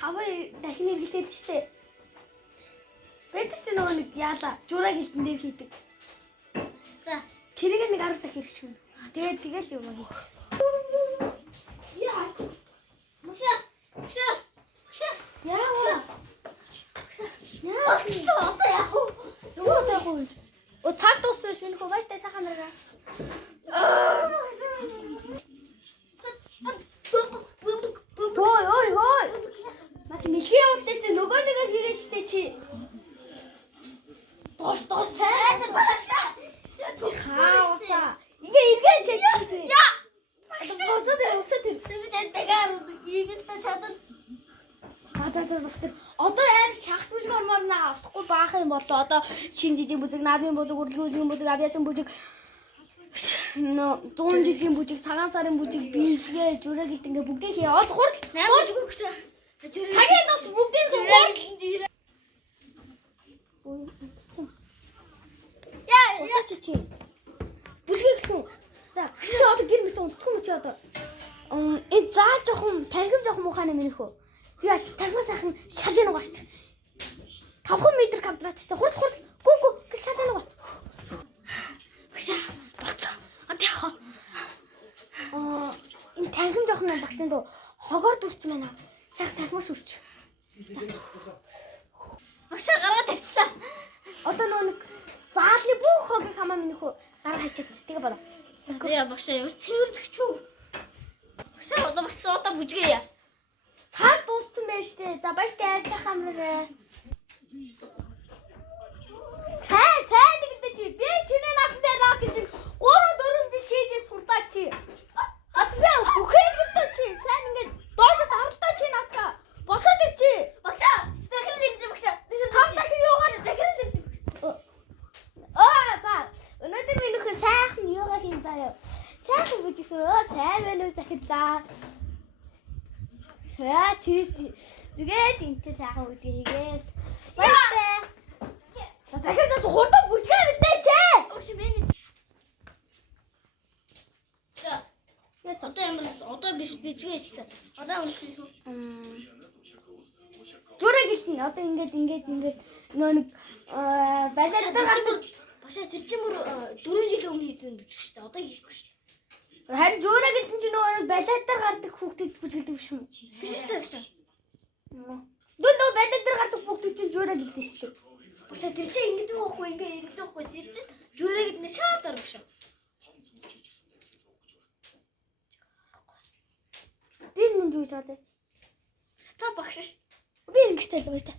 5 дахин эргэлдээд штэ. Бэдэстэй нөгөө нэг яалаа жураг хилдэн дээр хийдэг. За тэрийг нэг 10 дахин хэрэгжүүлнэ. Тэгээд юм аа хий. Яа. Машаа. Яа. Одоо яах вэ? Юу яах вэ? О цаг дууссан шинэ хөө баяртай сайхан наргаа. Ой. Мат мэлхий явуулсан нөгөө нэгэ хийгээ штэ чи. Дош сайн баашаа. Хааса. Ингээ эргэж чи. Яа. Усад. Шивэд дэгаар ийгэн та чадан. За бас тэр одоо яар шахт бүжиг орморноо автахгүй баах юм бол одоо шинэ жилийн бүжиг, наадмын бүжиг, урлагийн бүжиг, авиацийн бүжиг 100 жилийн бүжиг, цагаан сарын бүжиг, биелгээ, жураг гэдэг ингээ бүгдийг хий. Одоо хурд 8 бүжиг өгсөн. Цагийн дот бүгдийг хурд. Яа, чи. Бүжиг гэх юм. За, чи одоо гэр мэт унтахгүй юм чи одоо. Заа жоохон танхим жоохон муухай нэмэх үү? Яач танхимаа сайхан шалын угаач. 5 м квадрат гэсэн. Хурд. Гүү шалын угаа. Багцаа. Одоо яах вэ? Энэ танхим жоохон багшин дөө хогоор дүрцэн байна. Сайхан танхимаа шүрч. Багшаа гараа тавьчлаа. Одоо нэг заалны бүх хогийг хамаа минийх үү гараа хачаад тэгээ болоо. Яа багшаа юу цэвэрлэгч үү? Багшаа одоо батсан одоо бүжгээ яа. Цаг дууссан байж тээ. За баяртай сайхан амраа. Сайн тэгдэж чи. Би чиний насан дээр лав гэж 3-4 жил хийж сурдаа чи. Хатсаа бүхэл гэдэг чи. Сайн ингээд доошо даралтаа чи надаа. Босоод ир чи. Багшаа захирал ирж багшаа. Тав дахин юугаар захирал ирж. За. Өнөөдөр би нөхөө сайхан юугаар хийн заяа. Сайхан бүжиг сураа. Сайн байна уу захирлаа. Яа тэгээд энтэй сайхан үгүй хийгээд баяртай. Захирал хурдан бүжгээ бэлдээч. Өгш минь. За. Яс одоо ямар одоо бичгээ хийчихлээ. Одоо үлдэх үү? Жураг хэлсэн. Одоо ингээд нөө нэг балиатаа башаа тэр чинь бүр 4 жилийн өмнө хийсэн бүжиг шүү дээ. Одоо хийхгүй шүү. Харин жураг гэдэг чинь нөгөө балиатаар гардаг хүүхдэд бүжгэлдэг биш юм. Биш шүү дээ. Нөгөө балиатаар гардаг хүүхдэд чинь жураг гэдэг шүү дээ. Босоо тэр чинь ингэдэг байхгүй ингээ иргэдэг байхгүй тэр чинь жураг гэдэг нь шаардаар биш үү? Би энэ юу чаад вэ? Та багш ш. Би ингэж тайлбар та.